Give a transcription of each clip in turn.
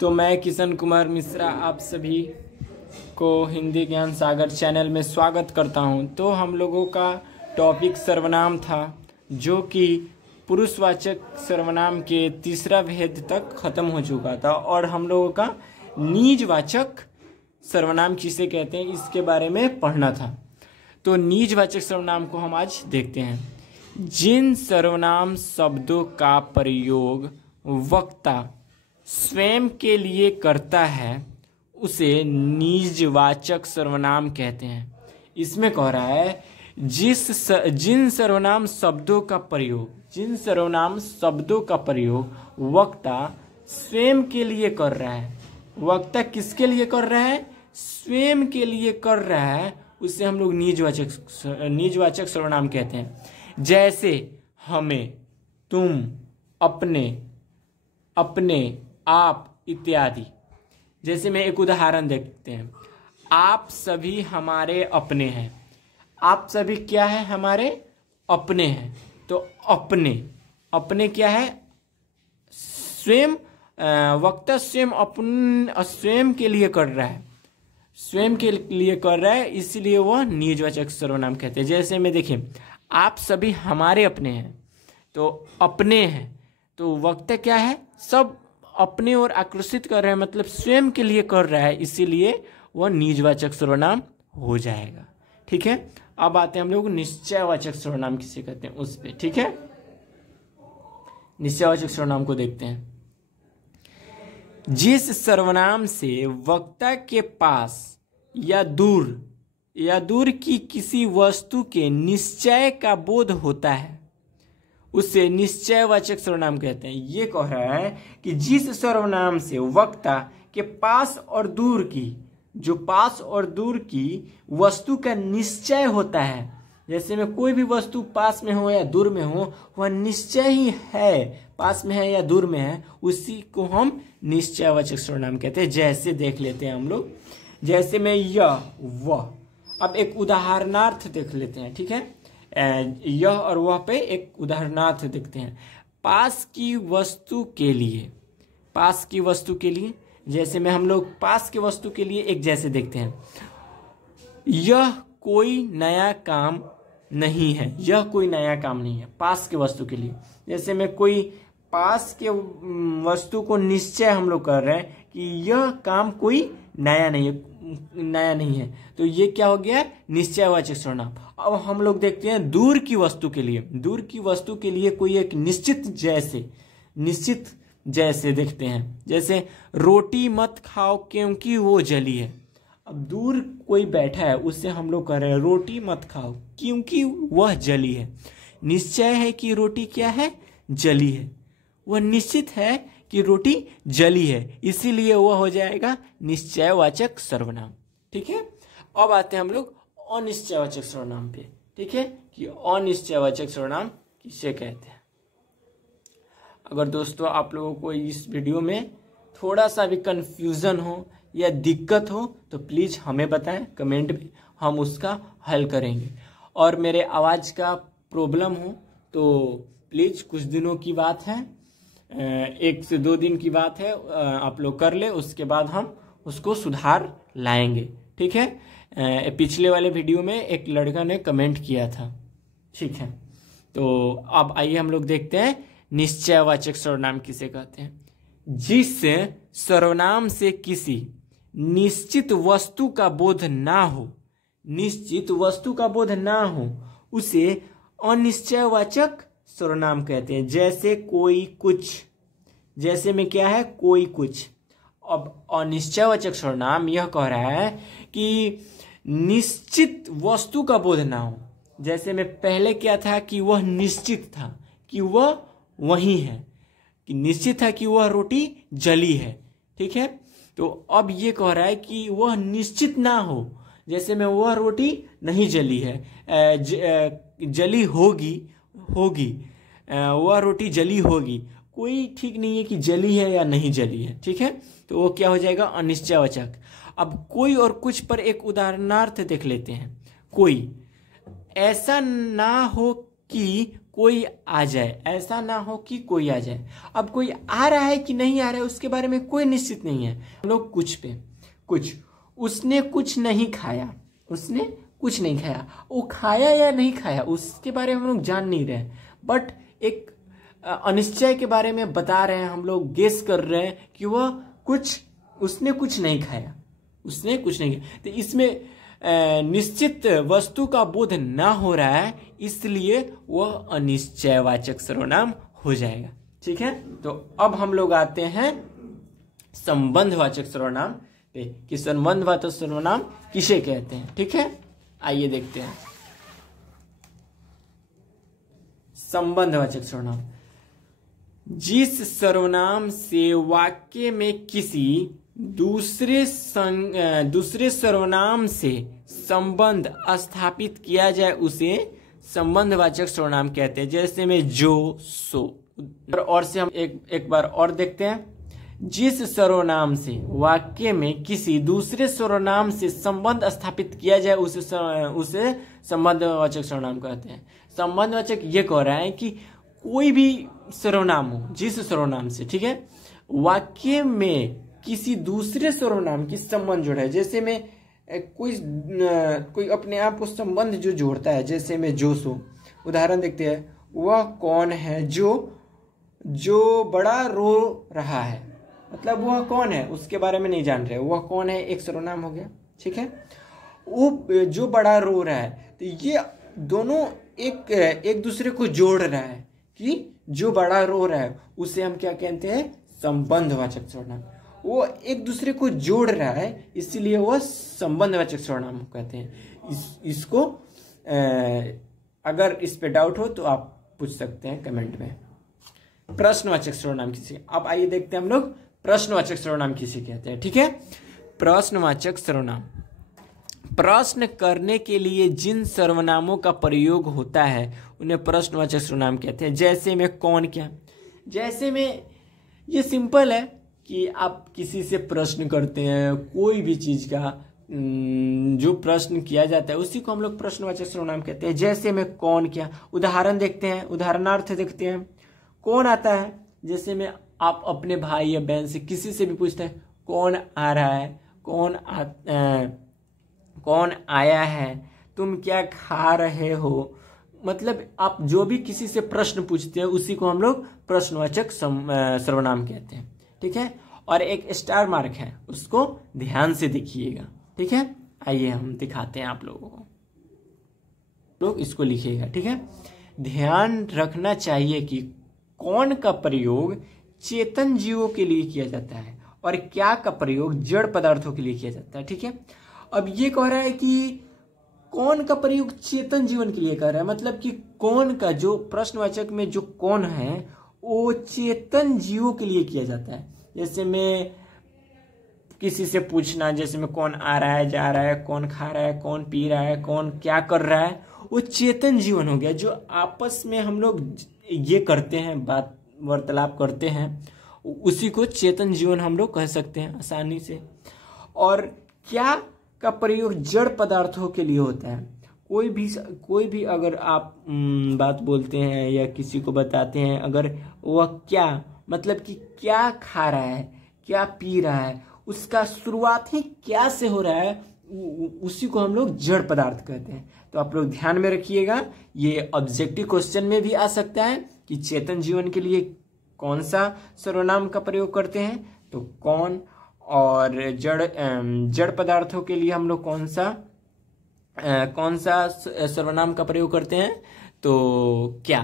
तो मैं किशन कुमार मिश्रा आप सभी को हिंदी ज्ञान सागर चैनल में स्वागत करता हूं। तो हम लोगों का टॉपिक सर्वनाम था, जो कि पुरुषवाचक सर्वनाम के तीसरा भेद तक खत्म हो चुका था, और हम लोगों का निजवाचक सर्वनाम किसे कहते हैं इसके बारे में पढ़ना था। तो निजवाचक सर्वनाम को हम आज देखते हैं। जिन सर्वनाम शब्दों का प्रयोग वक्ता स्वयं के लिए करता है उसे निजवाचक सर्वनाम कहते हैं। इसमें कह रहा है जिन सर्वनाम शब्दों का प्रयोग वक्ता स्वयं के लिए कर रहा है। वक्ता किसके लिए कर रहा है? स्वयं के लिए कर रहा है, उसे हम लोग निजवाचक सर्वनाम कहते हैं। जैसे हमें, तुम, अपने, आप इत्यादि। जैसे मैं एक उदाहरण देखते हैं। आप सभी हमारे अपने हैं। आप सभी क्या है? हमारे अपने हैं। तो अपने क्या है? स्वयं। वक्ता स्वयं के लिए कर रहा है, इसलिए वह निजवाचक सर्वनाम कहते हैं। जैसे में देखिए, आप सभी हमारे अपने हैं, तो अपने हैं, तो वक्ता क्या है? सब अपने ओर आकर्षित कर रहे हैं, मतलब स्वयं के लिए कर रहा है, इसीलिए वह निजवाचक सर्वनाम हो जाएगा। ठीक है, अब आते हैं हम लोग निश्चयवाचक सर्वनाम किसे कहते हैं उस पे। ठीक है, निश्चयवाचक सर्वनाम को देखते हैं। जिस सर्वनाम से वक्ता के पास या दूर की किसी वस्तु के निश्चय का बोध होता है उसे निश्चयवाचक सर्वनाम कहते हैं। ये कह रहा है कि जिस सर्वनाम से वक्ता के पास और दूर की वस्तु का निश्चय होता है, जैसे में कोई भी वस्तु पास में हो या दूर में हो, वह निश्चय ही है, पास में है या दूर में है, उसी को हम निश्चयवाचक सर्वनाम कहते हैं। जैसे देख लेते हैं हम लोग, जैसे में यह, वह। अब एक उदाहरणार्थ देख लेते हैं। ठीक है, यह और वह पे एक उदाहरणार्थ देखते हैं। पास की वस्तु के लिए, जैसे में हम लोग पास की वस्तु के लिए एक जैसे देखते हैं। यह कोई नया काम नहीं है, पास के वस्तु के लिए। जैसे में कोई पास के वस्तु को निश्चय हम लोग कर रहे हैं कि यह काम कोई नया नहीं है, तो ये क्या हो गया? निश्चयवाचक सर्वनाम। अब हम लोग देखते हैं दूर की वस्तु के लिए कोई एक निश्चित जैसे देखते हैं। जैसे रोटी मत खाओ क्योंकि वो जली है। अब दूर कोई बैठा है, उससे हम लोग कह रहे हैं रोटी मत खाओ क्योंकि वह जली है। निश्चय है कि रोटी क्या है? जली है। वह निश्चित है कि रोटी जली है, इसीलिए वह हो जाएगा निश्चयवाचक सर्वनाम। ठीक है, अब आते हैं हम लोग अनिश्चयवाचक सर्वनाम पे। ठीक है, कि अनिश्चयवाचक सर्वनाम किसे कहते हैं। अगर दोस्तों आप लोगों को इस वीडियो में थोड़ा सा भी कंफ्यूजन हो या दिक्कत हो तो प्लीज हमें बताएं कमेंट में, हम उसका हल करेंगे। और मेरे आवाज का प्रॉब्लम हो तो प्लीज, कुछ दिनों की बात है, 1 से 2 दिन की बात है, आप लोग कर ले, उसके बाद हम उसको सुधार लाएंगे। ठीक है, पिछले वाले वीडियो में एक लड़का ने कमेंट किया था। ठीक है, तो अब आइए हम लोग देखते हैं निश्चयवाचक सर्वनाम किसे कहते हैं। जिस सर्वनाम से किसी निश्चित वस्तु का बोध ना हो उसे अनिश्चयवाचक सर्वनाम कहते हैं। जैसे कोई कुछ, जैसे में क्या है? कोई कुछ। अब अनिश्चयवाचक सर्वनाम यह कह रहा है कि निश्चित वस्तु का बोध ना हो। जैसे में पहले क्या था कि वह निश्चित था कि वह वही है, कि निश्चित था कि वह रोटी जली है। ठीक है, तो अब ये कह रहा है कि वह निश्चित ना हो। जैसे में वह रोटी नहीं जली है, जली होगी, वह रोटी जली होगी, कोई ठीक नहीं है कि जली है या नहीं जली है। ठीक है, तो वो क्या हो जाएगा? अनिश्चयवाचक। अब कोई और कुछ पर एक उदाहरणार्थ देख लेते हैं। कोई ऐसा ना हो कि कोई आ जाए, ऐसा ना हो कि कोई आ जाए। अब कोई आ रहा है कि नहीं आ रहा है उसके बारे में कोई निश्चित नहीं है। हम लोग कुछ पे कुछ, उसने कुछ नहीं खाया, उसने कुछ नहीं खाया, वो खाया या नहीं खाया उसके बारे में हम लोग जान नहीं रहे, बट एक अनिश्चय के बारे में बता रहे हैं, हम लोग गेस कर रहे हैं कि वह कुछ, उसने कुछ नहीं खाया, उसने कुछ नहीं खाया। तो इसमें निश्चित वस्तु का बोध ना हो रहा है, इसलिए वह अनिश्चयवाचक सर्वनाम हो जाएगा। ठीक है, तो अब हम लोग आते हैं संबंधवाचक सर्वनाम पे कि संबंधवाचक सर्वनाम किसे कहते हैं। ठीक है, आइए देखते हैं संबंधवाचक सर्वनाम। जिस सर्वनाम से वाक्य में किसी दूसरे सर्वनाम से संबंध स्थापित किया जाए उसे संबंधवाचक सर्वनाम कहते हैं। जैसे में जो, सो। और से हम एक बार और देखते हैं। जिस सर्वनाम से वाक्य में किसी दूसरे सर्वनाम से संबंध स्थापित किया जाए उसे संबंधवाचक सर्वनाम कहते हैं। संबंधवाचक ये कह रहा है कि कोई भी सर्वनाम हो, जिस सर्वनाम से, ठीक है, वाक्य में किसी दूसरे सर्वनाम की संबंध जोड़ा है। जैसे में कोई अपने आप को संबंध जो जोड़ता है, जैसे में जो, सो। उदाहरण देखते हैं। वह कौन है जो बड़ा रो रहा है, मतलब वह कौन है उसके बारे में नहीं जान रहे, वह कौन है एक सर्वनाम हो गया। ठीक है, वो जो बड़ा रो रहा है, तो ये दोनों एक दूसरे को जोड़ रहा है कि जो बड़ा रो रहा है उसे हम क्या कहते हैं, संबंधवाचक सर्वनाम। वो एक दूसरे को जोड़ रहा है, इसीलिए वह संबंधवाचक सर्वनाम कहते हैं। इसको अगर इस पे डाउट हो तो आप पूछ सकते हैं कमेंट में। प्रश्नवाचक सर्वनाम किसे, अब आइए देखते हैं हम लोग प्रश्नवाचक सर्वनाम किसे कहते हैं। ठीक है, प्रश्नवाचक सर्वनाम प्रश्न करने के लिए जिन सर्वनामों का प्रयोग होता है उन्हें प्रश्नवाचक सर्वनाम कहते हैं। जैसे में कौन, क्या। जैसे में ये सिंपल है कि आप किसी से प्रश्न करते हैं, कोई भी चीज का जो प्रश्न किया जाता है उसी को हम लोग प्रश्नवाचक सर्वनाम कहते हैं। जैसे में कौन, क्या। उदाहरण देखते हैं, उदाहरणार्थ देखते हैं। कौन आता है, जैसे में आप अपने भाई या बहन से किसी से भी पूछते हैं कौन आ रहा है, कौन आया है, तुम क्या खा रहे हो, मतलब आप जो भी किसी से प्रश्न पूछते हैं उसी को हम लोग प्रश्नवाचक सर्वनाम कहते हैं। ठीक है, और एक स्टार मार्क है, उसको ध्यान से देखिएगा। ठीक है, आइए हम दिखाते हैं आप लोगों को, लोग इसको लिखिएगा। ठीक है, ध्यान रखना चाहिए कि कौन का प्रयोग चेतन जीवों के लिए किया जाता है और क्या का प्रयोग जड़ पदार्थों के लिए किया जाता है। ठीक है, अब ये कह रहा है कि कौन का प्रयोग चेतन जीवन के लिए कर रहा है, मतलब कि कौन का जो प्रश्नवाचक में जो कौन है वो चेतन जीवों के लिए किया जाता है। जैसे में किसी से पूछना, जैसे में कौन आ रहा है, जा रहा है, कौन खा रहा है, कौन पी रहा है, कौन क्या कर रहा है, वो चेतन जीवन हो गया। जो आपस में हम लोग ये करते हैं, बात वार्तालाप करते हैं, उसी को चेतन जीवन हम लोग कह सकते हैं आसानी से। और क्या का प्रयोग जड़ पदार्थों के लिए होता है। कोई भी अगर आप बात बोलते हैं या किसी को बताते हैं, अगर वह क्या, मतलब कि क्या खा रहा है, क्या पी रहा है, उसका शुरुआत ही क्या से हो रहा है, उसी को हम लोग जड़ पदार्थ कहते हैं। तो आप लोग ध्यान में रखिएगा, ये ऑब्जेक्टिव क्वेश्चन में भी आ सकता है कि चेतन जीवन के लिए कौन सा सर्वनाम का प्रयोग करते हैं, तो कौन, और जड़ पदार्थों के लिए हम लोग कौन सा सर्वनाम का प्रयोग करते हैं, तो क्या।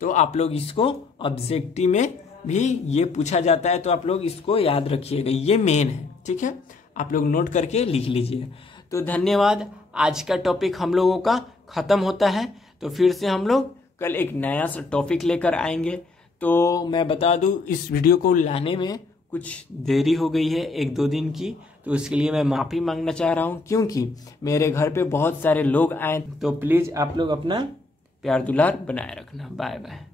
तो आप लोग इसको ऑब्जेक्टिव में भी ये पूछा जाता है, तो आप लोग इसको याद रखिएगा, ये मेन है। ठीक है, आप लोग नोट करके लिख लीजिए। तो धन्यवाद, आज का टॉपिक हम लोगों का खत्म होता है। तो फिर से हम लोग कल एक नया सा टॉपिक लेकर आएंगे। तो मैं बता दूं, इस वीडियो को लाने में कुछ देरी हो गई है, 1-2 दिन की, तो उसके लिए मैं माफ़ी मांगना चाह रहा हूँ, क्योंकि मेरे घर पे बहुत सारे लोग आए। तो प्लीज़ आप लोग अपना प्यार दुलार बनाए रखना। Bye bye.